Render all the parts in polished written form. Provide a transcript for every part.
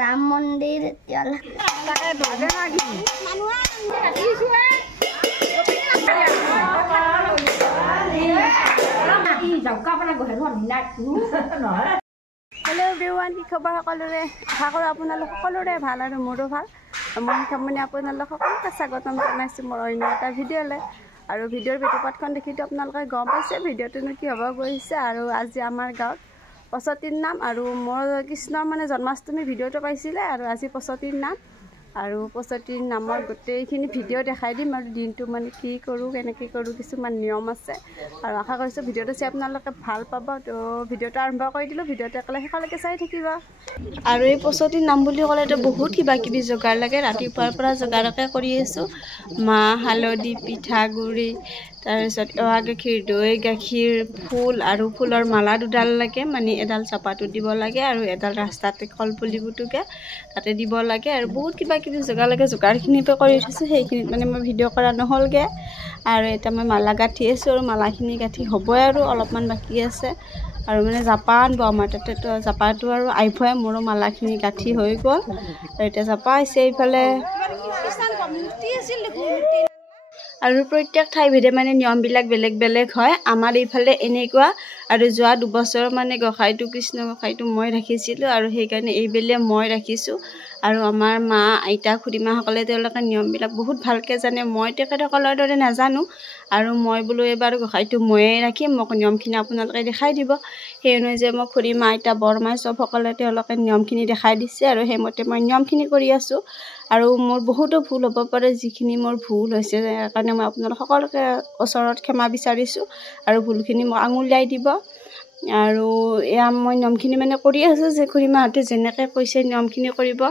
ৰাম মন্দিৰ hello' everyone, কি খবৰ সকলোৰে? আশা কৰোঁ আপোনালোক সকলোৰে ভাল আৰু মোৰো ভাল। মই শিখামণি আপোনালোক সকলোকে স্বাগতম জনাইছোঁ মোৰ অন্য এটা ভিডিঅ'লৈ। আৰু ভিডিঅ'ৰ বেটুপাতখন দেখিতো আপোনালোকে গম পাইছে ভিডিঅ'টোনো কি হ'ব গৈছে। আৰু আজি আমাৰ গাঁৱত পচতিৰ নাম আৰু মোৰ কৃষ্ণৰ মানে জন্মাষ্টমী ভিডিঅ'টো পাইছিলে। আৰু আজি পচতিৰ নাম আৰু পচতিৰ নামৰ গোটেইখিনি ভিডিঅ' দেখাই দিম। আৰু দিনটো মানে কি কৰোঁ, কেনেকৈ কৰোঁ, কিছুমান নিয়ম আছে। আৰু আশা কৰিছোঁ ভিডিঅ'টো চাই আপোনালোকে ভাল পাব। তো ভিডিঅ'টো আৰম্ভ কৰি দিলোঁ, ভিডিঅ'টো একেলগে শেষলৈকে চাই থাকিব। আৰু এই পচতিৰ নাম বুলি ক'লেতো বহুত কিবা কিবি যোগাৰ লাগে। ৰাতিপুৱাৰ পৰা যোগাৰকে কৰি আছোঁ। মাহ, হালধি, পিঠাগুড়ি, তাৰপিছত এৱা গাখীৰ, দৈ গাখীৰ, ফুল আৰু ফুলৰ মালা দুডাল লাগে। মানে এডাল চপাটোত দিব লাগে আৰু এডাল ৰাস্তাতে কলপুলি পুটোকে তাতে দিব লাগে। আৰু বহুত কিবা কিবি যোগাৰ লাগে। যোগাৰখিনিতো কৰি উঠিছোঁ, সেইখিনিত মানে মই ভিডিঅ' কৰা নহ'লগৈ। আৰু এতিয়া মই মালা গাঁঠি আছোঁ আৰু মালাখিনি গাঁঠি হ'বই আৰু অলপমান বাকী আছে। আৰু মানে জাপা আনিব আমাৰ তাতেতো জাপাটো আৰু আইভয়ে মোৰো মালাখিনি গাঁঠি হৈ গ'ল। আৰু এতিয়া জাপা আহিছে এইফালে। আৰু প্ৰত্যেক ঠাইভেদে মানে নিয়মবিলাক বেলেগ বেলেগ হয়। আমাৰ এইফালে এনেকুৱা। আৰু যোৱা দুবছৰ মানে গোঁসাইটো কৃষ্ণ গোঁসাইটো মই ৰাখিছিলোঁ আৰু সেইকাৰণে এইবেলে মই ৰাখিছোঁ। আৰু আমাৰ মা, আইতা, খুৰীমাসকলে তেওঁলোকে নিয়মবিলাক বহুত ভালকৈ জানে। মই তেখেতসকলৰ দৰে নাজানো। আৰু মই বোলো এইবাৰ গোঁসাইটো ময়ে ৰাখিম, মোক নিয়মখিনি আপোনালোকে দেখাই দিব। সেই অনুযায়ী মই খুৰীমা, আইতা, বৰমাই চবসকলে তেওঁলোকে নিয়মখিনি দেখাই দিছে। আৰু সেইমতে মই নিয়মখিনি কৰি আছোঁ। আৰু মোৰ বহুতো ভুল হ'ব পাৰে, যিখিনি মোৰ ভুল হৈছে সেইকাৰণে মই আপোনালোক সকলোকে ওচৰত ক্ষমা বিচাৰিছোঁ। আৰু ভুলখিনি মোক আঙুলিয়াই দিব। আৰু এয়া মই নিয়মখিনি মানে কৰি আছোঁ, যে খুৰীমাহঁতে যেনেকৈ কৈছে নিয়মখিনি কৰিব।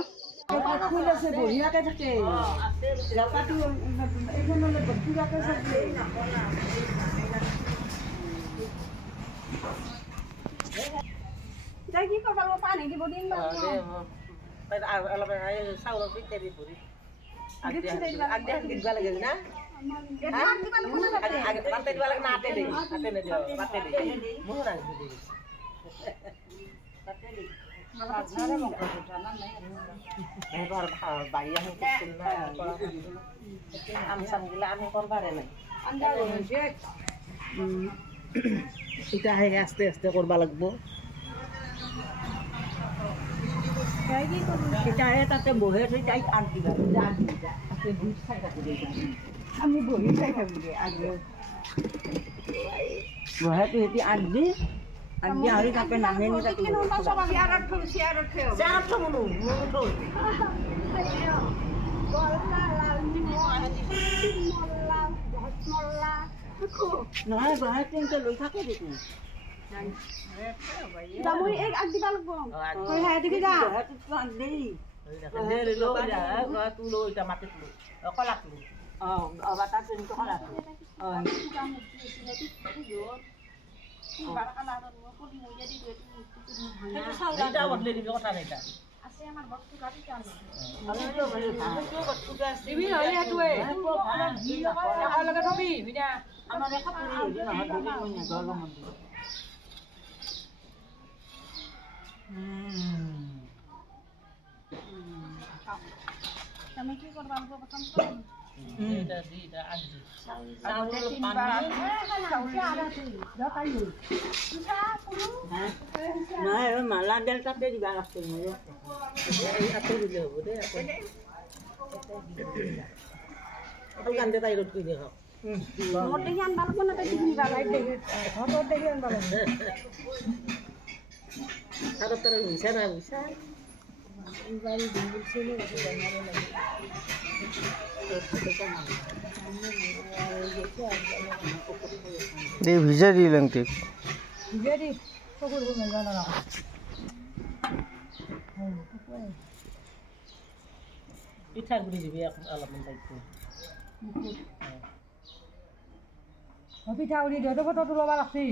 আস্তে আস্তে করবা লাগবো। তাতে বহে আগ দিবা আমি বহি চাই থাকো আগে বহাটো সেটি আগ দি আহি তাকে নামে নি তাকে নহয় বহাই কিন্তু লৈ থাকে দেখোন। মালা বেল তাতে দিবা লাগছে দিলে হ'ব দে গান্ধে তাই রোদ করে খাও ভিজা দি লেংটি পিঠাগুড়ি দিবি অলপমান দায়িত্ব পিঠাগুড়ি দিওঁতে ফটোটো ল'ব লাগছি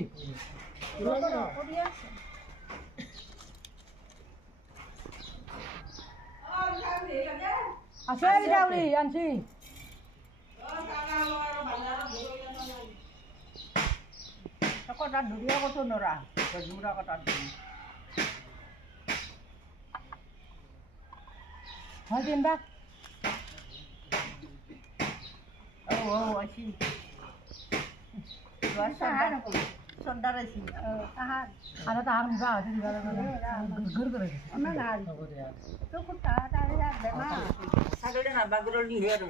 আছে পিঠাগুড়ি আনছি কটাত ধুৰিয়া কতো নৰা জোৰা কটাত ধৰি দিন বা ও আছি সন্ডার আছি তাহার আর তাহার মুখা আছে ঘুর করে না না তো কুটা তারে যাবে না সাগরে না বাগরল নি হেরু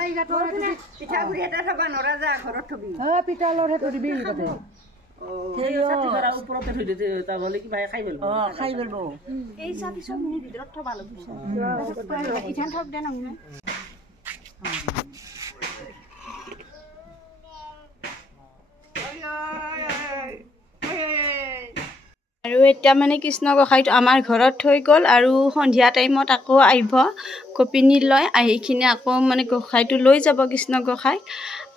এই গা তো পিঠা গুড়ি এটা খাবা নরা যা ঘৰত থবি পিঠা লৰে তো দিবি কতে সেই সাথী করা উপরতে থৈ দিতে তা বলে কি ভাই খাই বলবো খাই বলবো এই সাথী সব নি ভিতৰত থবা লাগব ইঠান ঠক দেন না আৰু এতিয়া মানে কৃষ্ণ গোসাঁইটো আমাৰ ঘৰত থৈ গ'ল আৰু সন্ধিয়া টাইমত আকৌ আহিব কপিনী লৈ আহিখিনি আকৌ মানে গোসাঁইটো লৈ যাব কৃষ্ণ গোসাঁই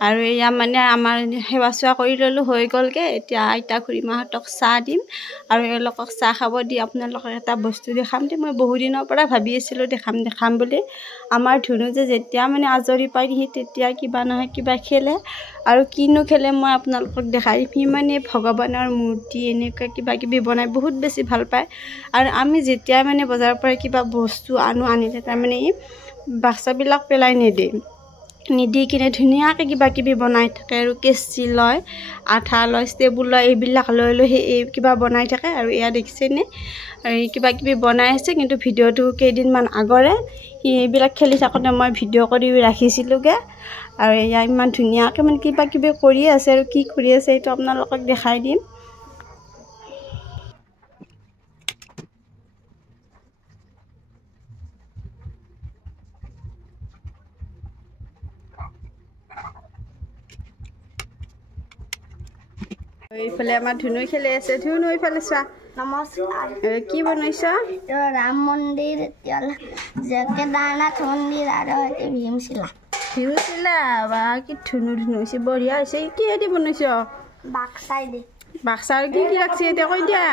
আৰু এয়া মানে আমাৰ সেৱা চোৱা কৰি ল'লোঁ হৈ গ'লগৈ এতিয়া আইতা খুৰীমাহঁতক চাহ দিম আৰু এওঁলোকক চাহ খাব দি আপোনালোকক এটা বস্তু দেখাম দেই মই বহুদিনৰ পৰা ভাবি আছিলোঁ দেখাম বুলি আমাৰ ধুনু যে যেতিয়া মানে আজৰি পায় সি তেতিয়া কিবা নহয় কিবা খেলে আৰু কিনো খেলে মই আপোনালোকক দেখাই দিম সি মানে ভগৱানৰ মূৰ্তি এনেকুৱা কিবা কিবি বনাই বহুত বেছি ভাল পায় আৰু আমি যেতিয়া মানে বজাৰৰ পৰা কিবা বস্তু আনিলে তাৰমানে ই বাচ্চাবিলাক পেলাই নিদি কিনে ধুনীয়াকৈ কিবা কিবি বনাই থাকে আৰু কেঁচি লয় আঠা লয় ষ্টেবুল লয় এইবিলাক লৈ সেই কিবা বনাই থাকে আৰু এয়া দেখিছেনে আৰু কিবা কিবি বনাই আছে কিন্তু ভিডিঅ'টো কেইদিনমান আগৰে সি এইবিলাক খেলি থাকোঁতে মই ভিডিঅ' কৰি ৰাখিছিলোঁগৈ আৰু এয়া ইমান ধুনীয়াকৈ মানে কিবা কিবি কৰি আছে আৰু কি কৰি আছে এইটো আপোনালোকক দেখাই দিম এইফালে আমাৰ ধুনু খেলি আছে ধুনু এইফালে চোৱা নমস্কাৰ কি বনাইছ ৰাম মন্দিৰ কেদাৰনাথ মন্দিৰ আৰু ভীমশিলা বা কি ধুনু হৈছে বঢ়িয়া হৈছে কিহেদি বনাইছ বাক্সাই দি বাক্সা আৰু কি ৰাখছি এতিয়া কৈ দিয়া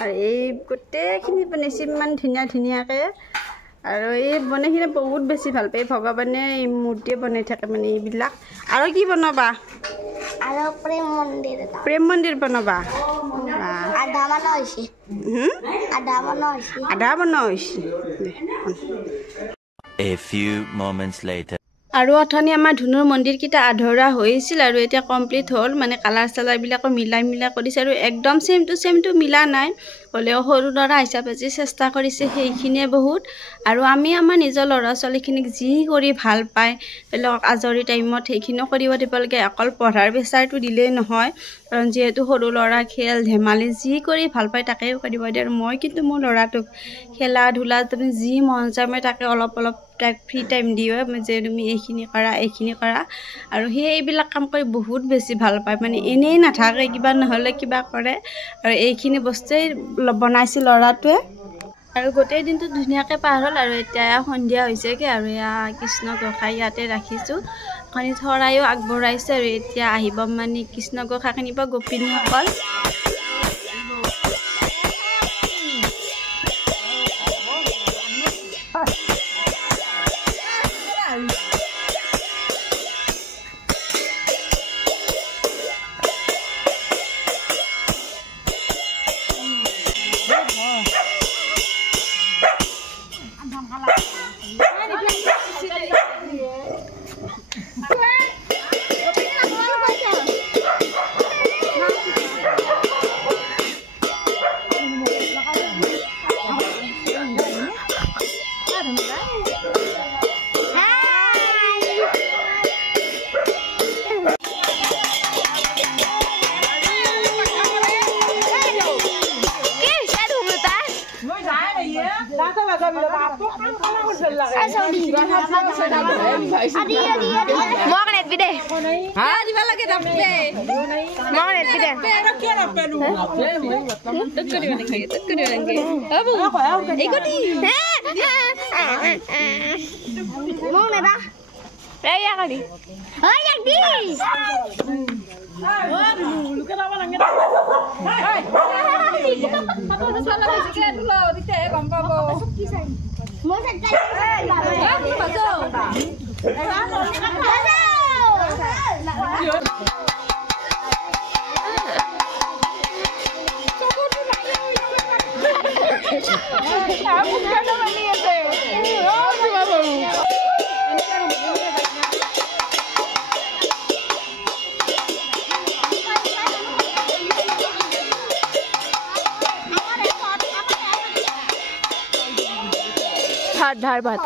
আৰু এই গোটেইখিনি বনাইছে ইমান ধুনীয়াকৈ আৰু এই বনাইখিনি বহুত বেছি ভাল পায় ভগৱানে এই মূৰ্তিয়ে বনাই থাকে মানে এইবিলাক আৰু কি বনাবা আৰু প্ৰেম মন্দিৰ বনাবা আধা বনাইছে A few moments later. আৰু অথনি আমাৰ ধুনুৰ মন্দিৰকেইটা আধৰুৱা হৈছিল আৰু এতিয়া কমপ্লিট হ'ল মানে কালাৰ চালাৰবিলাকো মিলাই কৰিছে আৰু একদম ছেম টু মিলা নাই হ'লেও সৰু ল'ৰা হিচাপে যে চেষ্টা কৰিছে সেইখিনিয়ে বহুত আৰু আমি আমাৰ নিজৰ ল'ৰা ছোৱালীখিনিক যি কৰি ভাল পায় তেওঁলোকক আজৰি টাইমত সেইখিনিও কৰিব দিব লাগে অকল পঢ়াৰ প্ৰেছাৰটো দিলেই নহয় কাৰণ যিহেতু সৰু ল'ৰা খেল ধেমালি যি কৰি ভাল পায় তাকেই কৰিব দিয়ে আৰু মই কিন্তু মোৰ ল'ৰাটোক খেলা ধূলা তুমি যি মন যায় মই তাকে অলপ তাক ফ্ৰী টাইম দিওঁ যে তুমি এইখিনি কৰা আৰু সি এইবিলাক কাম কৰি বহুত বেছি ভাল পায় মানে এনেই নাথাকে কিবা নহ'লে কিবা কৰে আৰু এইখিনি বস্তুৱেই বনাইছে ল'ৰাটোৱে আৰু গোটেই দিনটো ধুনীয়াকৈ পাৰ হ'ল আৰু এতিয়া সন্ধিয়া হৈছেগৈ আৰু এয়া কৃষ্ণ গোসাঁই ইয়াতে ৰাখিছোঁ খনি শৰাইও আগবঢ়াইছে আৰু এতিয়া আহিব মানে কৃষ্ণ গোসাঁই নিব গোপিনীসকল Magnet video. Ah, di mana lagi dapat? Magnet video. Tekuk lagi. Abu. Ikuti. Magnet dah. Raya kali. Oh, yang di. Lu kenapa nangis? Apa salah sikit dulu, tidak gampang bo. Mau sekali. Masuk. ধাৰ ভাত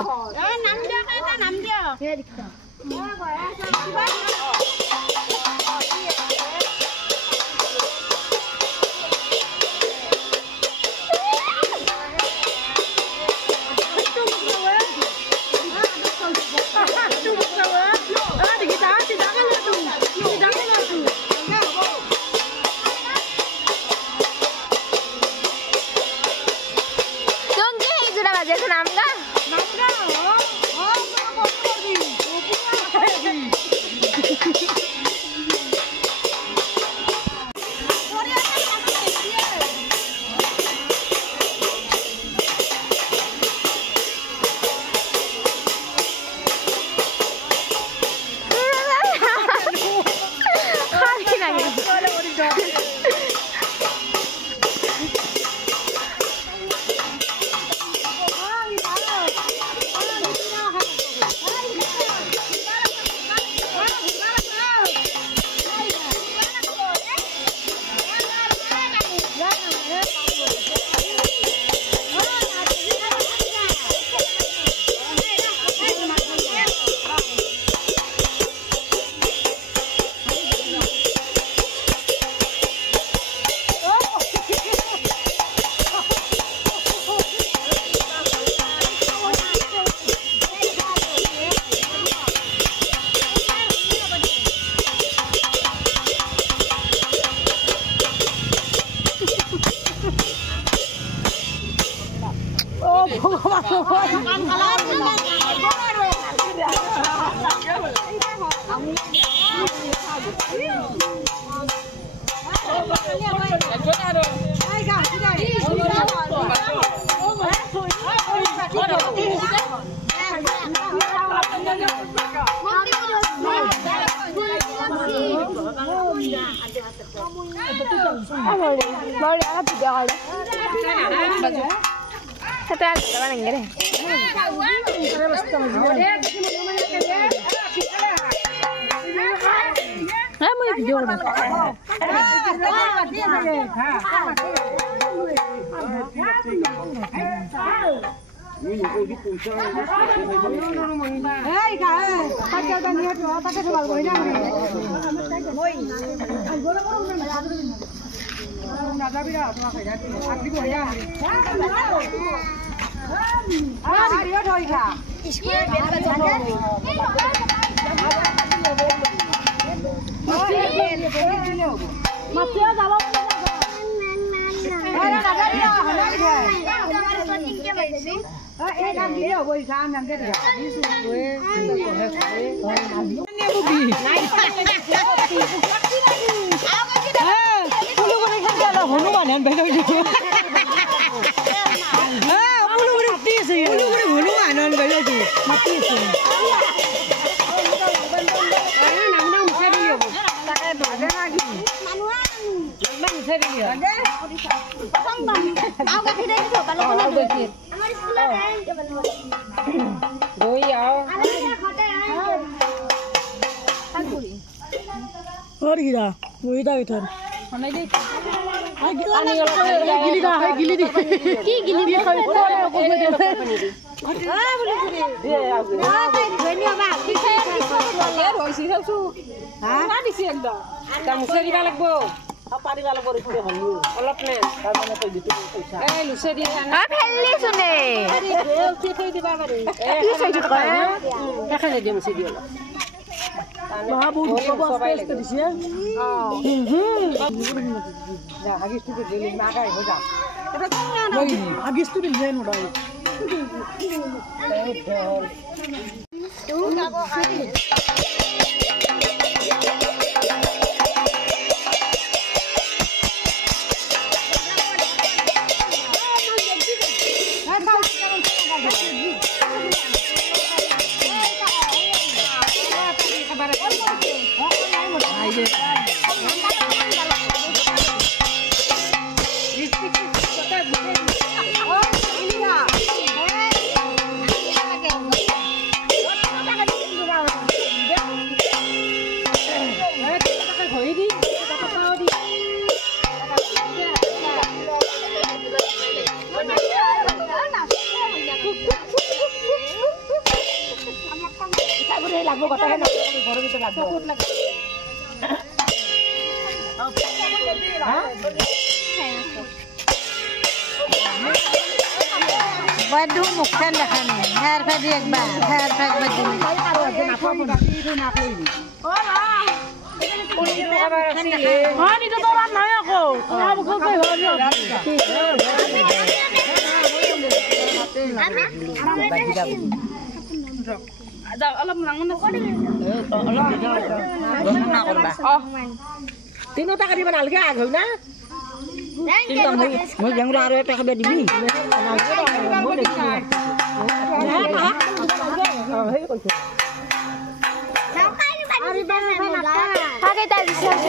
Badu mukhan lakhani hair fed ekbar hair fed badu hani to tora nai ako ab ko koi hori ada alam nangun kodi na korba tino ta kari banal ke ag hoina মই জংরা আর একটা খাবে দিবি আগে তাই বিশ্বাস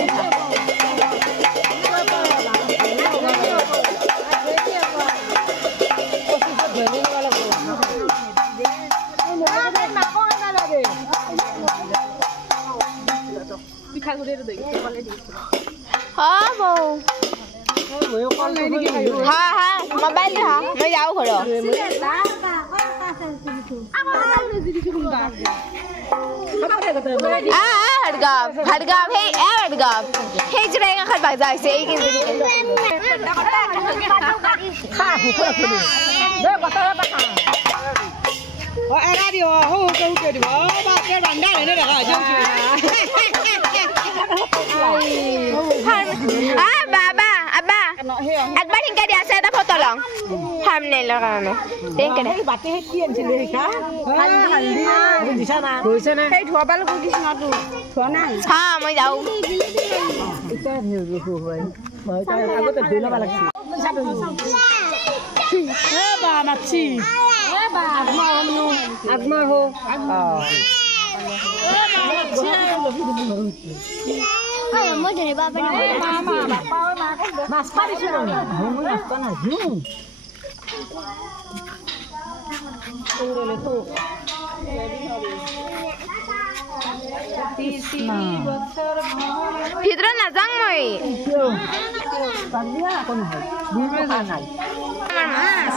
পিঠা গুড়ে দই বলে দিয়েছিল হ্যাঁ বউ हाँ हाँ मोबाइल हाँ मैं जाऊँ खड़ो हड़गाव हड़गाव है हड़गाव है जरेगा खर बाग जाए से एक बाबा अब्बा একবার হিংকা দি আছে এটা ফটো লং সামনে লাগানো টেঙ্কে দে বাতে হে কি আনছিলে হেকা হালদি বুঝিছা না কইছে না এই ধোবাল কো দিছ না তো ধোৱা নাই হ্যাঁ মই যাও এটা হেরো হয় মই তাই আগতে ধুই লবা লাগছি এ বা মাছি এ বা আগমা হো মই ধরে বাবা মামা বাপা মাছ পারিছ না মই মাছ না হুম ওরে তো ভিতরে না যাং মই পাগলিয়া কোন হয় দিমে জানাই আমার মাছ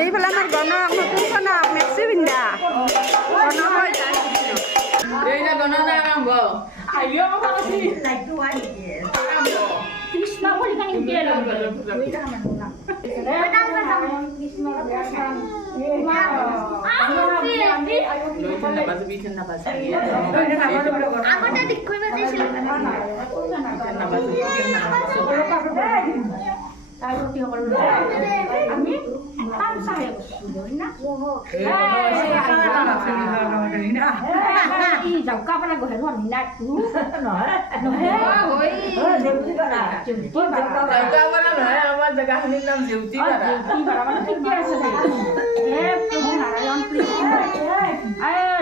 এইফালে আমাৰ গণক নতুন গণক মেক্সি পিন্ধা গণক হৈ যায় এইটা গণক আৰম্ভ আইও মাছি লাইটটো আই কৃষ্ণ বলি কানি দিয়ে লগ দুইটা মান না এটা কৃষ্ণ দর্শন মা লইছেন না বাজু বিছেন না বাজু আগটা দেখো না দিছিল না বাজু বিছেন না তারপর কি হল আমি পাঁচ সালে বসি না ই যাও কাপড় গহে রন না তু নহয় ওই দেউতি করা চুপি কাপড় নহয় আমার জায়গাখিনির নাম দেউতি করা মানে ঠিক আছে দে এ প্রভু নারায়ণ কৃষ্ণ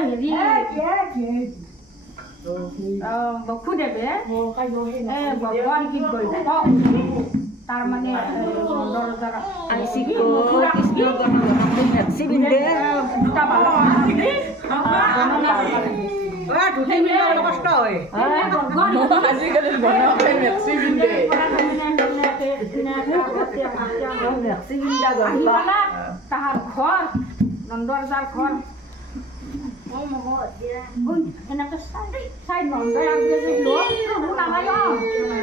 হেৰি বখু দেবে ভগৱান গীত গৈ তাৰ মানে কষ্ট হয় তাহাৰ ঘৰ নন্দৰ যাৰ ঘৰ এনেকৈ চাই নন্দৰ আগতে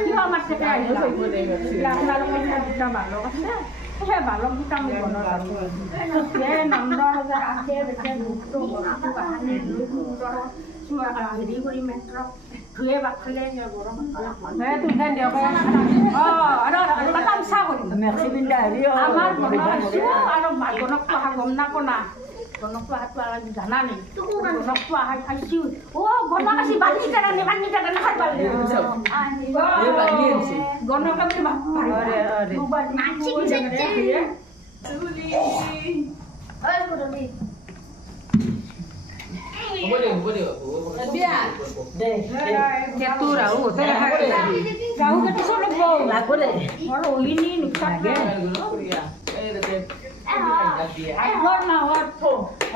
কিবা মাছ থাকে আহিলে আপোনালোকৰ দুটা বালক আছে সেই বালক দুটা মোক বনৰ নন্দৰ যে আছে হেৰি কৰি মেট্ৰ ধুয়ে বাক খালে গৰম আমাৰ আৰু গণকটো অহা গম নাপো না গণকটো অহাটো জানা নেই গণকটো অহাই খাইছোঁ গণক আছে বান্ধি কাৰণে খাই পালে গণকে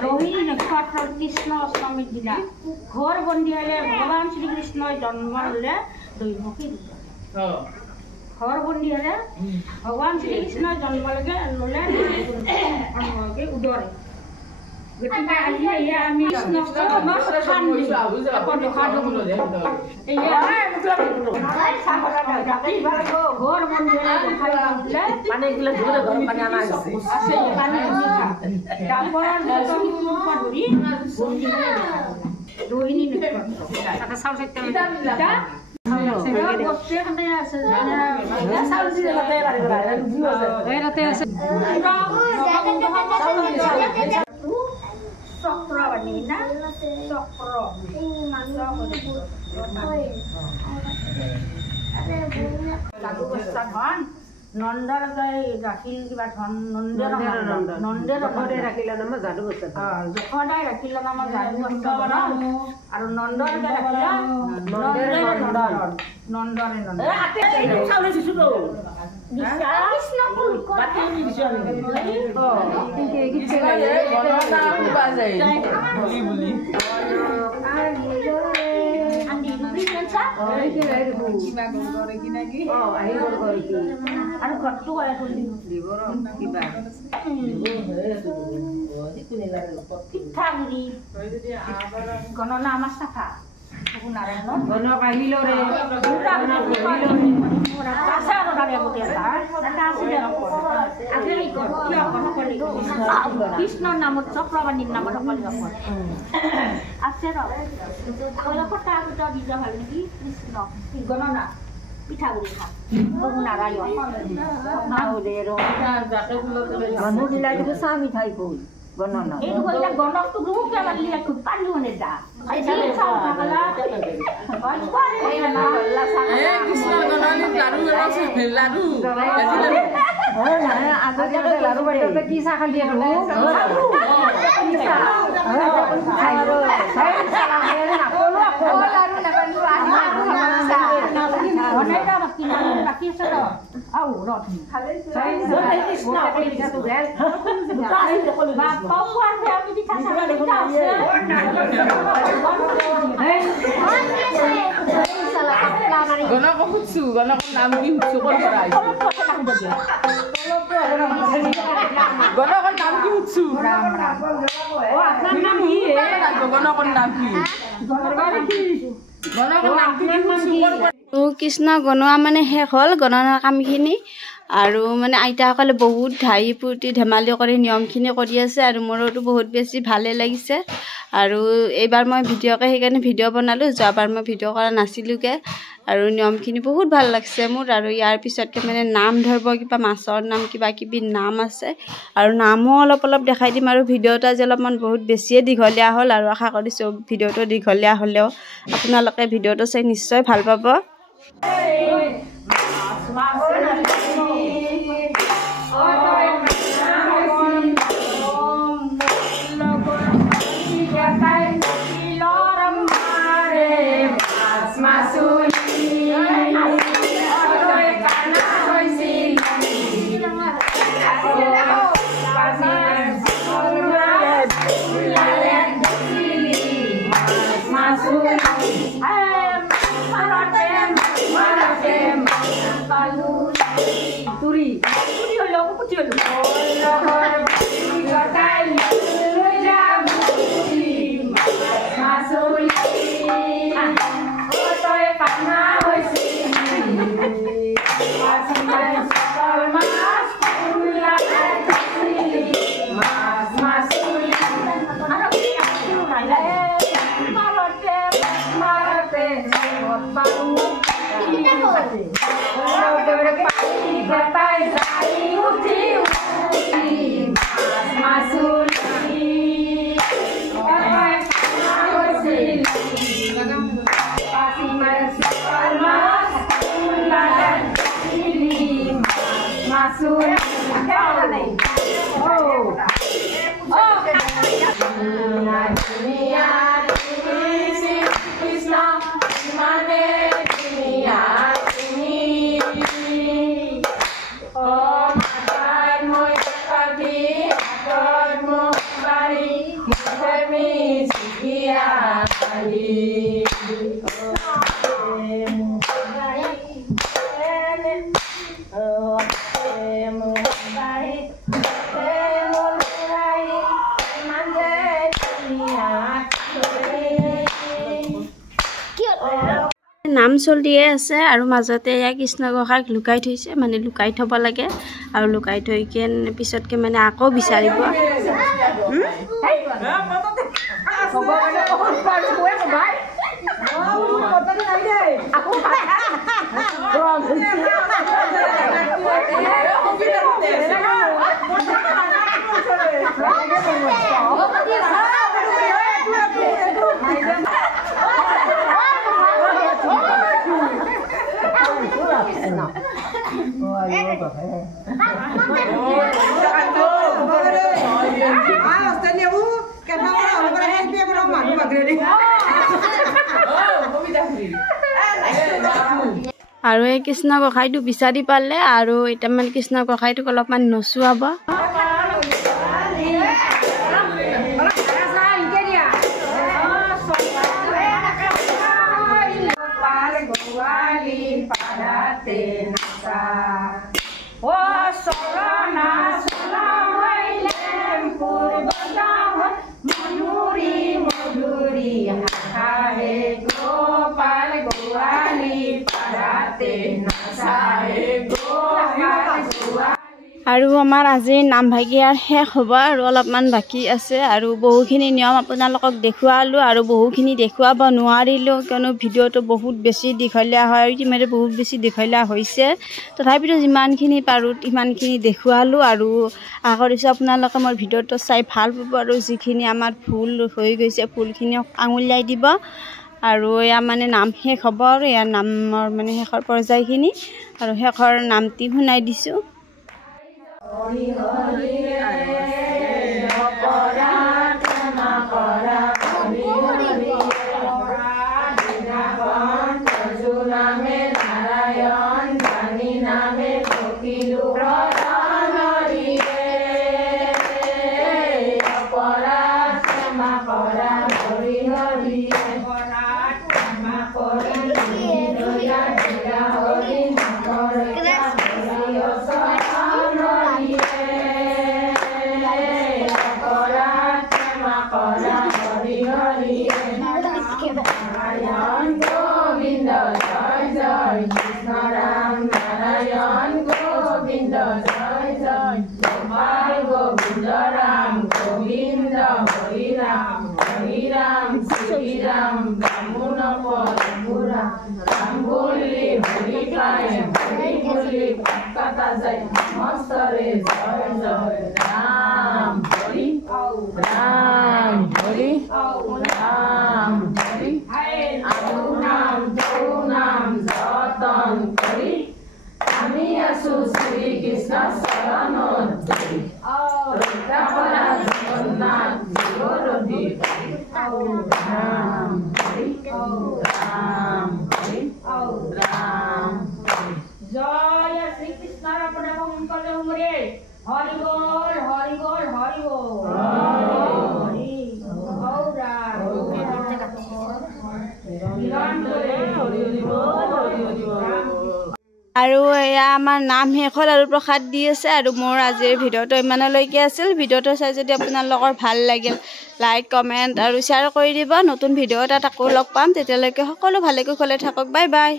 रोहिणी नक्षत्र कृष्ण अष्टमी दिना घर बंदी हले भगवान श्री कृष्ण जन्म हले दैमुखी घर बंदी हले भगवान श्री कृष्ण जन्म लगे लले उदरे गतिके আজি या আমি कृष्ण खान अपन देखा दो या घर बंदी हले खाई माने गले घर पानी आना আছে पानी रोहिणी नक्षत्र चाउल চক্র বানি না চক্র নন্দৰ ৰাখিল কিবা ধন নন্দেৰ ৰাখিলে নাম যাদু জখদাই ৰাখিলে নাম যাদু আৰু নন্দৰ ৰাখিলে আৰু ঘৰটো পিঠাগুড়ি গণনা আমাৰ চাফা গণক আহিল কৃষ্ণৰ নামত চক্ৰবাণীৰ নামত আছে ফটা ফুটা বীজ ভাল নেকি কৃষ্ণ গণনা পিঠাগুড়ি খা নাৰায়ণ মানুহবিলাকে চাহ মিঠাই গ'ল গণনা এইটো কইলা গণকটো গ্ৰুপকে মারলি একটু পানি হনে যা এই চাও থাকলা এই না হল্লা সাকা এ কৃষ্ণ গণনি লাডু না আগে লাডু বাড়িতে কি চা খালি হলো কি চা খাইলো সাই সালাম করে না কোলো লাডু না বান্ধু অনেকটা বাকি না বাকি আছে তো আও রথি সাই কৃষ্ণ কই দিছা তো গেল গণক খুঁজছো গণকৰ নাম কি খুঁজছো ক'ৰ পৰা আহিছে গণকৰ নাম কি খুঁজছো আপোনাৰ নাম কি গণকৰ নাম কি গণকৰ নাম কি খুঁজছো ক'ৰ পৰা কৃষ্ণ গণোৱা মানে শেষ হ'ল গণনাৰ কামখিনি আৰু মানে আইতাসকলে বহুত ধাই ফূৰ্তি ধেমালি কৰি নিয়মখিনি কৰি আছে আৰু মোৰতো বহুত বেছি ভালে লাগিছে আৰু এইবাৰ মই ভিডিঅ'কে সেইকাৰণে ভিডিঅ' বনালোঁ যোৱাবাৰ মই ভিডিঅ' কৰা নাছিলোঁগৈ আৰু নিয়মখিনি বহুত ভাল লাগছে মোৰ আৰু ইয়াৰ পিছতকৈ মানে নাম ধৰিব কিবা মাছৰ নাম কিবা কিবি নাম আছে আৰু নামো অলপ অলপ দেখাই দিম আৰু ভিডিঅ'টো আজি অলপমান বহুত বেছিয়ে দীঘলীয়া হ'ল আৰু আশা কৰিছোঁ ভিডিঅ'টো দীঘলীয়া হ'লেও আপোনালোকে ভিডিঅ'টো চাই নিশ্চয় ভাল পাব Turi holo, aku kecil. নাম চলিয়ে আছে আৰু মাজতে এয়া কৃষ্ণ গোসাঁইক লুকাই থৈছে মানে লুকাই থব লাগে আৰু লুকাই থৈ কেনে পিছতকে মানে আকৌ বিচাৰিব আৰু এই কৃষ্ণ গোসাঁইটো বিচাৰি পালে আৰু এতিয়া মানে কৃষ্ণ গোসাঁইটোক অলপমান নচুৱাব আৰু আমাৰ আজিৰ নাম ভাগিয়াৰ শেষ হ'ব আৰু অলপমান বাকী আছে আৰু বহুখিনি নিয়ম আপোনালোকক দেখুৱালোঁ আৰু বহুখিনি দেখুৱাব নোৱাৰিলোঁ কিয়নো ভিডিঅ'টো বহুত বেছি দীঘলীয়া হয় আৰু ইতিমধ্যে বহুত বেছি দীঘলীয়া হৈছে তথাপিতো যিমানখিনি পাৰোঁ সিমানখিনি দেখুৱালোঁ আৰু আশা কৰিছোঁ আপোনালোকে মোৰ ভিডিঅ'টো চাই ভাল পাব আৰু যিখিনি আমাৰ ভুল হৈ গৈছে ভুলখিনি আঙুলিয়াই দিব আৰু এয়া মানে নাম শেষ হ'ব আৰু ইয়াৰ নামৰ মানে শেষৰ পৰ্যায়খিনি আৰু শেষৰ নামটি শুনাই দিছোঁ আৰু এয়া আমাৰ নাম শেষ হ'ল আৰু প্ৰসাদ দি আছে আৰু মোৰ আজিৰ ভিডিঅ'টো ইমানলৈকে আছিল ভিডিঅ'টো চাই যদি আপোনালোকৰ ভাল লাগিল লাইক কমেণ্ট আৰু শ্বেয়াৰ কৰি দিব নতুন ভিডিঅ' এটাত আকৌ লগ পাম তেতিয়ালৈকে সকলো ভালে কুশলে থাকক বাই বাই